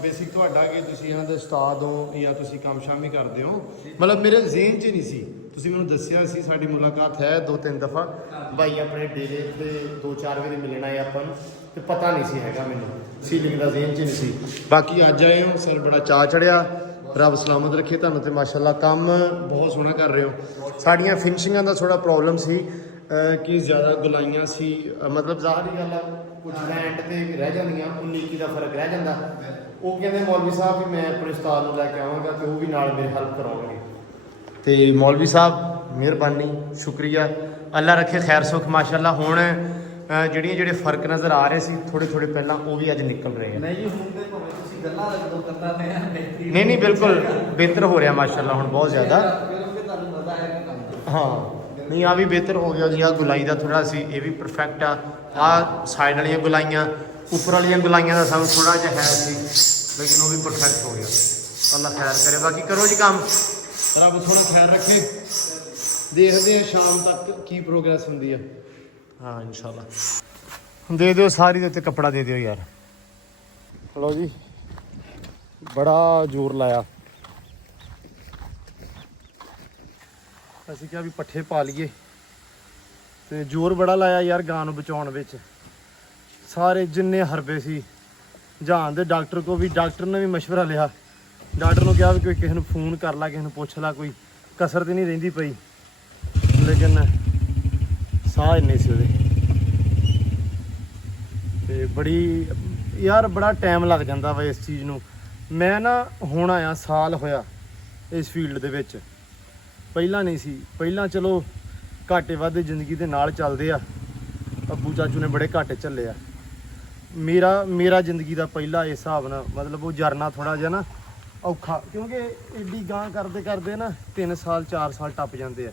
बेसिक तुहाडा कि तुसीं इन्हां दे उस्ताद हो या तुसीं काम शाम ही करदे हो, मतलब मेरे ज़हन च नहीं सी। तुसीं मैनू दस्सिया सी, साडी मुलाकात है 2-3 दफ़ा भाई अपने डेरे ते 2-4 वारी मिलना है आपां नूं, ते पता नहीं सी हैगा मैनू, सीलिंग दा ज़हन च नहीं सी। बाकी अज आए हो, सर बड़ा चाऽ चढ़िया। रब सलामत रखे तुहानूं ते माशाअल्लाह काम बहुत सोहना कर रहे हो। साड़ियाँ फिनिशिंगां दा थोड़ा प्रॉब्लम सी कि ज़्यादा गुलाइयां सी, मतलब ज़ाहिर गल है कुछ एंड ते रह जांदियां, 19 का फर्क रह जांदा। वो कहंदे मौलवी साहब कि मैं अपने उस्ताद नूं लैके आवांगा ते वो भी नाल मेरी हेल्प कराउणगे। ते मौलवी साहब मेहरबानी, शुक्रिया, अल्लाह रखे खैर सुख। माशाअल्लाह हुण ਜਿਹੜੇ ਫਰਕ ਨਜ਼ਰ ਆ ਰਹੇ ਸੀ ਥੋੜੇ ਥੋੜੇ ਪਹਿਲਾਂ, ਉਹ ਵੀ ਅੱਜ ਨਿਕਲ ਰਹੇ ਆ। ਨਹੀਂ ਹੁੰਦੇ ਭਾਵੇਂ ਤੁਸੀਂ ਗੱਲਾਂ ਜਦੋਂ ਕਰਦਾ ਪਿਆ ਨਹੀਂ ਬਿਲਕੁਲ ਬਿਹਤਰ ਹੋ ਰਿਹਾ ਮਾਸ਼ਾਅੱਲਾ, ਹੁਣ ਬਹੁਤ ਜ਼ਿਆਦਾ। ਤੁਹਾਨੂੰ ਪਤਾ ਹੈ ਕਿ ਕੰਮ ਹਾਂ ਨਹੀਂ ਆ ਵੀ ਬਿਹਤਰ ਹੋ ਗਿਆ ਜੀ। ਆ ਗੁਲਾਈ ਦਾ ਥੋੜਾ ਸੀ, ਇਹ ਵੀ ਪਰਫੈਕਟ ਆ। ਆ ਸਾਈਡ ਵਾਲੀਆਂ ਗੁਲਾਈਆਂ, ਉੱਪਰ ਵਾਲੀਆਂ ਗੁਲਾਈਆਂ ਦਾ ਸਾਨੂੰ ਥੋੜਾ ਜਿਹਾ ਹੈ ਸੀ, ਲੇਕਿਨ ਉਹ ਵੀ ਪਰਫੈਕਟ ਹੋ ਗਿਆ। ਅੱਲਾ ਖੈਰ ਕਰੇ। ਬਾਕੀ ਕਰੋ ਜੀ ਕੰਮ, ਰੱਬ ਥੋੜਾ ਖੈਰ ਰੱਖੇ। ਦੇਖਦੇ ਆ ਸ਼ਾਮ ਤੱਕ ਕੀ ਪ੍ਰੋਗਰੈਸ ਹੁੰਦੀ ਆ। हाँ इंशाल्लाह दे दियो सारी दे उत्ते कपड़ा दे दियो यार। लो जी बड़ा जोर लाया, ਅਸੀਂ ਕਿਹਾ ਵੀ ਪੱਠੇ ਪਾ ਲਈਏ ਤੇ ਜ਼ੋਰ ਬੜਾ ਲਾਇਆ ਯਾਰ ਗਾਂ ਨੂੰ ਬਚਾਉਣ ਵਿੱਚ। ਸਾਰੇ ਜਿੰਨੇ ਹਰਬੇ ਸੀ ਜਹਾਨ ਦੇ ਡਾਕਟਰ ਕੋ ਵੀ, ਡਾਕਟਰ ਨੇ ਵੀ ਮਸ਼ਵਰਾ ਲਿਆ। ਡਾਕਟਰ ਨੂੰ ਕਿਹਾ ਵੀ ਕੋਈ ਕਿਸੇ ਨੂੰ ਫੋਨ ਕਰ ਲਾ, ਕਿਸੇ ਨੂੰ ਪੁੱਛ ਲਾ, ਕੋਈ ਕਸਰ ਤੇ ਨਹੀਂ ਰਹਿੰਦੀ ਪਈ। ਲੇਕਿਨ ਸਾਹ ਇੰਨੇ ਸੀ ਉਹਦੇ ਤੇ ਬੜੀ ਯਾਰ ਬੜਾ ਟਾਈਮ ਲੱਗ ਜਾਂਦਾ ਵਾ ਇਸ ਚੀਜ਼ ਨੂੰ। ਮੈਂ ਨਾ ਹੁਣ ਆਇਆ ਸਾਲ ਹੋਇਆ ਇਸ ਫੀਲਡ ਦੇ ਵਿੱਚ। ਪਹਿਲਾਂ ਨਹੀਂ ਸੀ, ਪਹਿਲਾਂ ਚਲੋ ਘਾਟੇ ਵਾਧੇ ਜ਼ਿੰਦਗੀ ਦੇ ਨਾਲ ਚੱਲਦੇ ਆ। ਅੱਬੂ ਚਾਚੂ ਨੇ ਬੜੇ ਘਾਟੇ ਝੱਲੇ ਆ। ਮੇਰਾ ਜ਼ਿੰਦਗੀ ਦਾ ਪਹਿਲਾ ਇਸ ਹਿਸਾਬ ਨਾਲ ਮਤਲਬ ਉਹ ਜਰਨਾ ਥੋੜਾ ਜਿਹਾ ਨਾ ਔਖਾ, ਕਿਉਂਕਿ ਏਡੀ ਗਾਂ ਕਰਦੇ ਕਰਦੇ ਨਾ 3 ਸਾਲ 4 ਸਾਲ ਟੱਪ ਜਾਂਦੇ ਆ।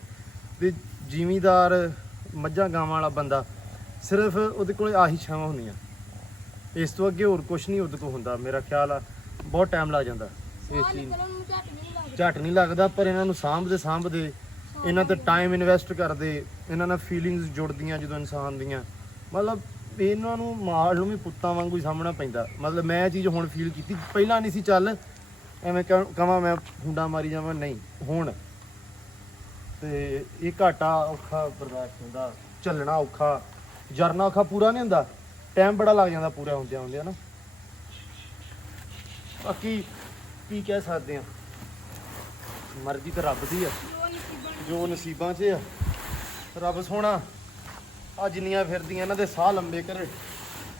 ਤੇ ਜ਼ਿਮੀਂਦਾਰ ਮੱਝਾਂ ਗਾਵਾਂ ਵਾਲਾ ਬੰਦਾ ਸਿਰਫ ਉਹਦੇ ਕੋਲ ਆਹੀ ਛਾਵਾਂ ਹੁੰਦੀਆਂ, ਇਸ ਤੋਂ ਅੱਗੇ ਹੋਰ ਕੁਝ ਨਹੀਂ ਉਹਦੇ ਕੋਲ ਹੁੰਦਾ। ਮੇਰਾ ਖਿਆਲ ਆ ਬਹੁਤ ਟਾਈਮ ਲੱਗ ਜਾਂਦਾ ਇਸ ਚੀਜ਼ ਨੂੰ, ਝੱਟ ਨਹੀਂ ਲੱਗਦਾ। ਪਰ ਇਹਨਾਂ ਨੂੰ ਸਾਂਭਦੇ ਇਹਨਾਂ ਤੇ ਟਾਈਮ ਇਨਵੈਸਟ ਕਰਦੇ, ਇਹਨਾਂ ਨਾਲ ਫੀਲਿੰਗਸ ਜੁੜਦੀਆਂ ਜਦੋਂ ਇਨਸਾਨ ਦੀਆਂ। ਮਤਲਬ ਇਹਨਾਂ ਨੂੰ ਮਾਲ ਨੂੰ ਵੀ ਪੁੱਤਾਂ ਵਾਂਗੂ ਹੀ ਸਾਂਭਣਾ ਪੈਂਦਾ। ਮਤਲਬ ਮੈਂ ਇਹ ਚੀਜ਼ ਹੁਣ ਫੀਲ ਕੀਤੀ, ਪਹਿਲਾਂ ਨਹੀਂ ਸੀ। ਚੱਲ ਐਵੇਂ ਕਹਾਂ ਮੈਂ ਹੁੰਡਾ ਮਾਰੀ ਜਾਵਾਂ, ਨਹੀਂ ਹੁਣ। ਤੇ ਇਹ ਘਾਟਾ ਔਖਾ ਬਰਦਾਸ਼ਤ ਹੁੰਦਾ, ਝੱਲਣਾ ਔਖਾ, ਜਰਨਾ ਔਖਾ, ਪੂਰਾ ਨਹੀਂ ਹੁੰਦਾ। ਟਾਈਮ ਬੜਾ ਲੱਗ ਜਾਂਦਾ ਪੂਰਾ ਹੁੰਦਿਆਂ ਨਾ। ਬਾਕੀ ਕੀ ਕਹਿ ਸਕਦੇ ਆ, ਮਰਜ਼ੀ ਤਾਂ ਰੱਬ ਦੀ ਆ, ਜੋ ਨਸੀਬਾਂ 'ਚ ਆ। ਰੱਬ ਸੋਹਣਾ ਆ ਜਿੰਨੀਆਂ ਫਿਰਦੀਆਂ ਇਹਨਾਂ ਦੇ ਸਾਹ ਲੰਬੇ ਕਰੇ,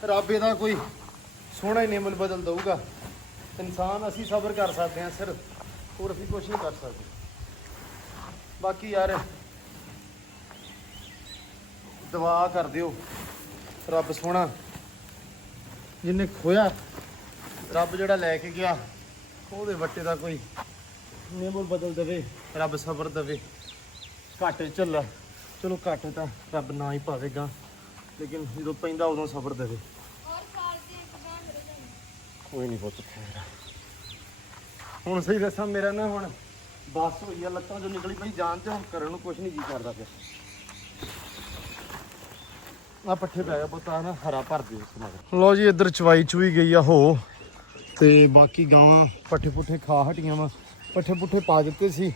ਰੱਬ ਇਹਦਾ ਕੋਈ ਸੋਹਣਾ ਹੀ ਨਿਮਲ ਬਦਲ ਦਊਗਾ। ਇਨਸਾਨ ਅਸੀਂ ਸਬਰ ਕਰ ਸਕਦੇ ਹਾਂ ਸਿਰਫ, ਹੋਰ ਅਸੀਂ ਕੁਛ ਨਹੀਂ ਕਰ ਸਕਦੇ। ਬਾਕੀ ਯਾਰ ਦੁਆ ਕਰ ਦਿਓ, ਰੱਬ ਸੋਹਣਾ ਜਿਹਨੇ ਖੋਇਆ, ਰੱਬ ਜਿਹੜਾ ਲੈ ਕੇ ਗਿਆ ਉਹਦੇ ਵੱਟੇ ਦਾ ਕੋਈ ਨਿਮਲ ਬਦਲ ਦੇਵੇ, ਰੱਬ ਸਬਰ ਦੇਵੇ। ਘਾਟੇ ਝੱਲਾ, ਚਲੋ ਘਾਟੇ ਤਾਂ ਰੱਬ ਨਾ ਹੀ ਪਾਵੇਗਾ, ਲੇਕਿਨ ਜਦੋਂ ਪੈਂਦਾ ਉਦੋਂ ਸਬਰ ਦੇਵੇ। ਕੋਈ ਨਹੀਂ ਪੁੱਤ ਖੈਰ। ਹੁਣ ਸਹੀ ਦੱਸਾਂ, ਮੇਰਾ ਨਾ ਹੁਣ ਬੱਸ ਹੋਈ ਆ, ਲੱਤਾਂ ਚੋਂ ਨਿਕਲੀ ਪਈ ਜਾਨ, ਤੇ ਹੁਣ ਕਰਨ ਨੂੰ ਕੁਛ ਨਹੀਂ ਜੀ ਕਰਦਾ ਪਿਆ। ਆ ਪੱਠੇ ਪੈ ਗਿਆ ਪੁੱਤਾ ਨਾ, ਹਰਾ ਭਰ ਦਿਓ ਇਸ ਮਗਰ। ਲਓ ਜੀ ਇੱਧਰ ਚਵਾਈ ਚੂਈ ਗਈ ਆ ਹੋ, ਤੇ ਬਾਕੀ ਗਾਵਾਂ ਪੱਠੇ ਪੁੱਠੇ ਖਾ ਹਟੀਆਂ ਵਾ। ਪੱਠੇ ਪੁੱਠੇ ਪਾ ਦਿੱਤੇ ਸੀ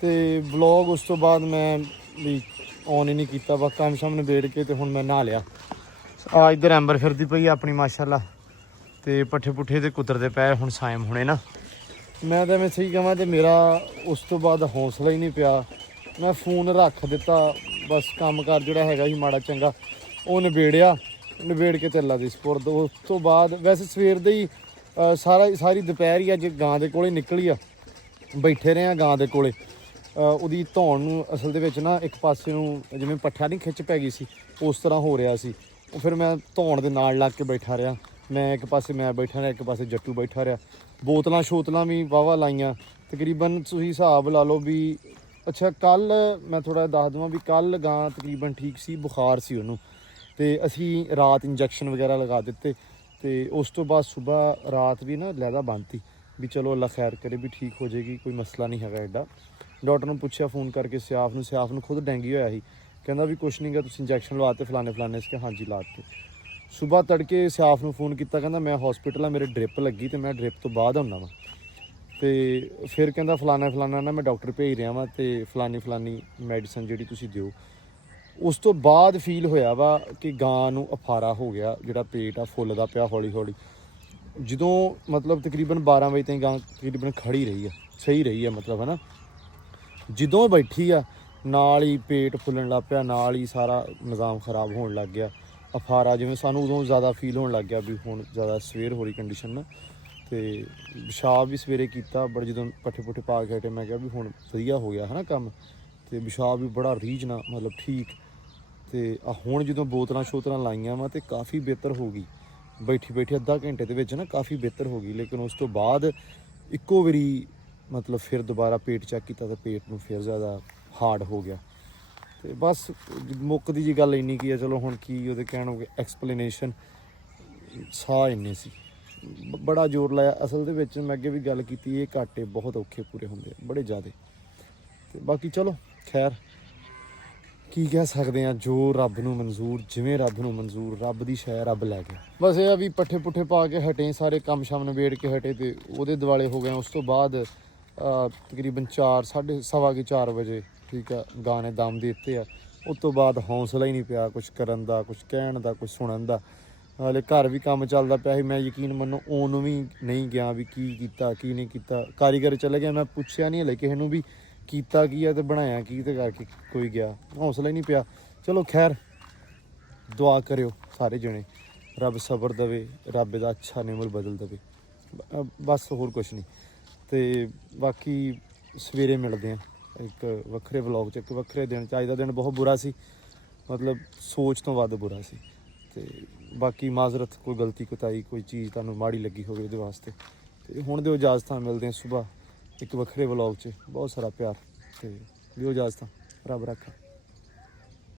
ਤੇ ਵਲੌਗ ਉਸ ਤੋਂ ਬਾਅਦ ਮੈਂ ਵੀ ਔਨ ਹੀ ਨਹੀਂ ਕੀਤਾ। ਬਸ ਕੰਮ ਸ਼ਾਮ ਨਿਬੇੜ ਕੇ ਤੇ ਹੁਣ ਮੈਂ ਨਹਾ ਲਿਆ। ਆ ਇੱਧਰ ਐਂਬਰ ਫਿਰਦੀ ਪਈ ਆਪਣੀ ਮਾਸ਼ਾਅੱਲਾ, ਤੇ ਪੱਠੇ ਪੁੱਠੇ ਤੇ ਕੁਤਰਦੇ ਪਏ ਹੁਣ ਸਾਇਮ ਹੁਣੇ ਨਾ। ਮੈਂ ਤਾਂ ਐਵੇਂ ਸਹੀ ਕਹਾਂ ਤੇ ਮੇਰਾ ਉਸ ਤੋਂ ਬਾਅਦ ਹੌਸਲਾ ਹੀ ਨਹੀਂ ਪਿਆ। ਮੈਂ ਫੋਨ ਰੱਖ ਦਿੱਤਾ, ਬਸ ਕੰਮ ਕਾਰ ਜਿਹੜਾ ਹੈਗਾ ਸੀ ਮਾੜਾ ਚੰਗਾ ਉਹ ਨਿਬੇੜ ਕੇ ਤੇ ਅੱਲਾ ਦੀ ਸਪੁਰਦ। ਉਸ ਤੋਂ ਬਾਅਦ ਵੈਸੇ ਸਵੇਰ ਦੇ ਹੀ ਸਾਰੀ ਦੁਪਹਿਰ ਹੀ ਅੱਜ ਗਾਂ ਦੇ ਕੋਲੇ ਨਿਕਲੀ ਆ, ਬੈਠੇ ਰਹੇ ਆ ਗਾਂ ਦੇ ਕੋਲੇ। ਉਹਦੀ ਧੌਣ ਨੂੰ ਅਸਲ ਦੇ ਵਿੱਚ ਨਾ ਇੱਕ ਪਾਸੇ ਨੂੰ ਜਿਵੇਂ ਪੱਠਿਆਂ ਦੀ ਖਿੱਚ ਪੈ ਗਈ ਸੀ, ਉਸ ਤਰ੍ਹਾਂ ਹੋ ਰਿਹਾ ਸੀ। ਉਹ ਫਿਰ ਮੈਂ ਧੌਣ ਦੇ ਨਾਲ ਲੱਗ ਕੇ ਬੈਠਾ ਰਿਹਾ। ਮੈਂ ਇੱਕ ਪਾਸੇ ਮੈਂ ਬੈਠਾ ਰਿਹਾ, ਇੱਕ ਪਾਸੇ ਜੱਟੂ ਬੈਠਾ ਰਿਹਾ। ਬੋਤਲਾਂ ਵੀ ਵਾਹਵਾ ਲਾਈਆਂ ਤਕਰੀਬਨ। ਤੁਸੀਂ ਹਿਸਾਬ ਲਾ ਲਓ ਵੀ ਅੱਛਾ ਕੱਲ ਮੈਂ ਥੋੜ੍ਹਾ ਦੱਸ ਦੇਵਾਂ ਵੀ ਕੱਲ ਗਾਂ ਤਕਰੀਬਨ ਠੀਕ ਸੀ, ਬੁਖਾਰ ਸੀ ਉਹਨੂੰ, ਤੇ ਅਸੀਂ ਰਾਤ ਇੰਜੈਕਸ਼ਨ ਵਗੈਰਾ ਲਗਾ ਦਿੱਤੇ। ਤੇ ਉਸ ਤੋਂ ਬਾਅਦ ਸਵੇਰ ਰਾਤ ਵੀ ਨਾ ਲਹਿਦਾ ਬੰਨਤੀ ਵੀ ਚਲੋ ਅੱਲਾ ਖੈਰ ਕਰੇ ਵੀ ਠੀਕ ਹੋ ਜਾਏਗੀ, ਕੋਈ ਮਸਲਾ ਨਹੀਂ ਹੈਗਾ ਐਡਾ। ਡਾਕਟਰ ਨੂੰ ਪੁੱਛਿਆ ਫੋਨ ਕਰਕੇ ਸਿਆਫ ਨੂੰ ਖੁਦ ਡੈਂਗੀ ਹੋਇਆ ਸੀ। ਕਹਿੰਦਾ ਵੀ ਕੁਛ ਨਹੀਂ ਗਾ, ਤੁਸੀਂ ਇੰਜੈਕਸ਼ਨ ਲਵਾਤੇ ਫਲਾਣੇ ਇਸਕੇ। ਹਾਂਜੀ ਲਾਤੇ। ਸਵੇਰ ਤੜਕੇ ਸਿਆਫ ਨੂੰ ਫੋਨ ਕੀਤਾ, ਕਹਿੰਦਾ ਮੈਂ ਹਸਪੀਟਲ ਆ, ਮੇਰੇ ਡ੍ਰਿਪ ਲੱਗੀ ਤੇ ਮੈਂ ਡ੍ਰਿਪ ਤੋਂ ਬਾਅਦ ਆਉਣਾ ਵਾ। ਤੇ ਫਿਰ ਕਹਿੰਦਾ ਫਲਾਣਾ ਨਾ ਮੈਂ ਡਾਕਟਰ ਭੇਜ ਰਿਹਾ ਵਾਂ ਤੇ ਫਲਾਨੀ ਮੈਡੀਸਨ ਜਿਹੜੀ ਤੁਸੀਂ ਦਿਓ। ਉਸ ਤੋਂ ਬਾਅਦ ਫੀਲ ਹੋਇਆ ਵਾ ਕਿ ਗਾਂ ਨੂੰ ਅਫਾਰਾ ਹੋ ਗਿਆ, ਜਿਹੜਾ ਪੇਟ ਆ ਫੁੱਲਦਾ ਪਿਆ ਹੌਲੀ। ਜਦੋਂ ਮਤਲਬ ਤਕਰੀਬਨ 12 ਵਜੇ ਤਾਈਂ ਗਾਂ ਤਕਰੀਬਨ ਖੜੀ ਰਹੀ ਆ, ਸਹੀ ਰਹੀ ਆ ਮਤਲਬ, ਹੈ ਨਾ। ਜਦੋਂ ਬੈਠੀ ਆ ਨਾਲ ਹੀ ਪੇਟ ਫੁੱਲਣ ਲੱਗ ਪਿਆ, ਨਾਲ ਹੀ ਸਾਰਾ ਨਿਜ਼ਾਮ ਖਰਾਬ ਹੋਣ ਲੱਗ ਗਿਆ। ਅਫਾਰਾ ਜਿਵੇਂ ਸਾਨੂੰ ਉਦੋਂ ਜ਼ਿਆਦਾ ਫੀਲ ਹੋਣ ਲੱਗ ਗਿਆ ਵੀ ਹੁਣ ਜ਼ਿਆਦਾ ਸਵੇਰ ਹੋ ਰਹੀ ਕੰਡੀਸ਼ਨ ਨਾ। ਤੇ ਪਿਸ਼ਾਬ ਵੀ ਸਵੇਰੇ ਕੀਤਾ, ਬਟ ਜਦੋਂ ਪੱਠੇ ਪੁੱਠੇ ਪਾ ਕੇ ਹਟੇ ਮੈਂ ਕਿਹਾ ਵੀ ਹੁਣ ਵਧੀਆ ਹੋ ਗਿਆ ਹੈ ਨਾ ਕੰਮ। ਤੇ ਪਿਸ਼ਾਬ ਵੀ ਬੜਾ ਰੀਝ ਨਾਲ ਮਤਲਬ ਠੀਕ। ਤੇ ਹੁਣ ਜਦੋਂ ਬੋਤਲਾਂ ਲਾਈਆਂ ਵਾ ਤੇ ਕਾਫੀ ਬਿਹਤਰ ਹੋ ਗਈ। ਬੈਠੀ ਅੱਧਾ ਘੰਟੇ ਦੇ ਵਿੱਚ ਨਾ ਕਾਫੀ ਬਿਹਤਰ ਹੋ ਗਈ। ਲੇਕਿਨ ਉਸ ਤੋਂ ਬਾਅਦ ਇੱਕੋ ਵਾਰੀ ਮਤਲਬ ਫਿਰ ਦੁਬਾਰਾ ਪੇਟ ਚੈੱਕ ਕੀਤਾ ਤਾਂ ਪੇਟ ਨੂੰ ਫਿਰ ਜ਼ਿਆਦਾ ਹਾਰਡ ਹੋ ਗਿਆ। ਤੇ ਬਸ ਮੁੱਕਦੀ ਜੀ ਗੱਲ ਇੰਨੀ ਕੀ ਆ। ਚਲੋ ਹੁਣ ਕੀ ਉਹਦੇ ਕਹਿਣ ਐਕਸਪਲੇਨੇਸ਼ਨ, ਸਾਹ ਇੰਨੇ ਸੀ, ਬੜਾ ਜ਼ੋਰ ਲਾਇਆ। ਅਸਲ ਦੇ ਵਿੱਚ ਮੈਂ ਅੱਗੇ ਵੀ ਗੱਲ ਕੀਤੀ, ਇਹ ਘਾਟੇ ਬਹੁਤ ਔਖੇ ਪੂਰੇ ਹੁੰਦੇ ਬੜੇ ਜ਼ਿਆਦਾ। ਤੇ ਬਾਕੀ ਚਲੋ ਖੈਰ ਕੀ ਕਹਿ ਸਕਦੇ ਆ, ਜੋ ਰੱਬ ਨੂੰ ਮਨਜ਼ੂਰ, ਜਿਵੇਂ ਰੱਬ ਨੂੰ ਮਨਜ਼ੂਰ, ਰੱਬ ਦੀ ਸ਼ੈ ਰੱਬ ਲੈ ਗਿਆ। ਬਸ ਇਹ ਆ ਵੀ ਪੱਠੇ ਪੁੱਠੇ ਪਾ ਕੇ ਹਟੇ, ਸਾਰੇ ਕੰਮ ਸ਼ਾਮ ਨਿਬੇੜ ਕੇ ਹਟੇ ਤੇ ਉਹਦੇ ਦੁਆਲੇ ਹੋ ਗਏ। ਉਸ ਤੋਂ ਬਾਅਦ ਤਕਰੀਬਨ 4 ਵਜੇ ਠੀਕ ਆ ਗਾਂ ਨੇ ਦਮ ਦੇ ਦਿੱਤੇ ਆ। ਉਸ ਤੋਂ ਬਾਅਦ ਹੌਸਲਾ ਹੀ ਨਹੀਂ ਪਿਆ ਕੁਛ ਕਰਨ ਦਾ, ਕੁਛ ਕਹਿਣ ਦਾ, ਕੁਛ ਸੁਣਨ ਦਾ। ਹਾਲੇ ਘਰ ਵੀ ਕੰਮ ਚੱਲਦਾ ਪਿਆ ਸੀ। ਮੈਂ ਯਕੀਨ ਮੰਨੋ ਉਹਨੂੰ ਵੀ ਨਹੀਂ ਗਿਆ ਵੀ ਕੀ ਕੀਤਾ ਕੀ ਨਹੀਂ ਕੀਤਾ। ਕਾਰੀਗਰ ਚਲੇ ਗਿਆ, ਮੈਂ ਪੁੱਛਿਆ ਨਹੀਂ ਹਲੇ ਕਿਸੇ ਨੂੰ ਵੀ ਕੀਤਾ ਕੀ ਆ ਤੇ ਬਣਾਇਆ ਕੀ, ਤੇ ਕਰਕੇ ਕੋਈ ਗਿਆ, ਹੌਸਲਾ ਹੀ ਨਹੀਂ ਪਿਆ। ਚਲੋ ਖੈਰ ਦੁਆ ਕਰਿਓ ਸਾਰੇ ਜਣੇ, ਰੱਬ ਸਬਰ ਦੇਵੇ, ਰੱਬ ਦਾ ਅੱਛਾ ਨਿਮਲ ਬਦਲ ਦੇਵੇ। ਬਸ ਹੋਰ ਕੁਝ ਨਹੀਂ। ਤੇ ਬਾਕੀ ਸਵੇਰੇ ਮਿਲਦੇ ਹਾਂ ਇੱਕ ਵੱਖਰੇ ਵਲੌਗ 'ਚ, ਇੱਕ ਵੱਖਰੇ ਦਿਨ 'ਚ। ਅੱਜ ਦਾ ਦਿਨ ਬਹੁਤ ਬੁਰਾ ਸੀ, ਮਤਲਬ ਸੋਚ ਤੋਂ ਵੱਧ ਬੁਰਾ ਸੀ। ਤੇ ਬਾਕੀ ਮਾਜ਼ਰਤ, ਕੋਈ ਗਲਤੀ ਕੁਤਾਈ, ਕੋਈ ਚੀਜ਼ ਤੁਹਾਨੂੰ ਮਾੜੀ ਲੱਗੀ ਹੋਵੇ ਉਹਦੇ ਵਾਸਤੇ। ਤੇ ਹੁਣ ਦਿਓ ਇਜਾਜ਼ਤਾਂ, ਮਿਲਦੇ ਹਾਂ ਸੁਬਾਹ ਇੱਕ ਵੱਖਰੇ ਵਲੌਗ 'ਚ। ਬਹੁਤ ਸਾਰਾ ਪਿਆਰ ਤੇ ਦਿਓ ਇਜਾਜ਼ਤਾਂ, ਰੱਬ ਰੱਖਾ।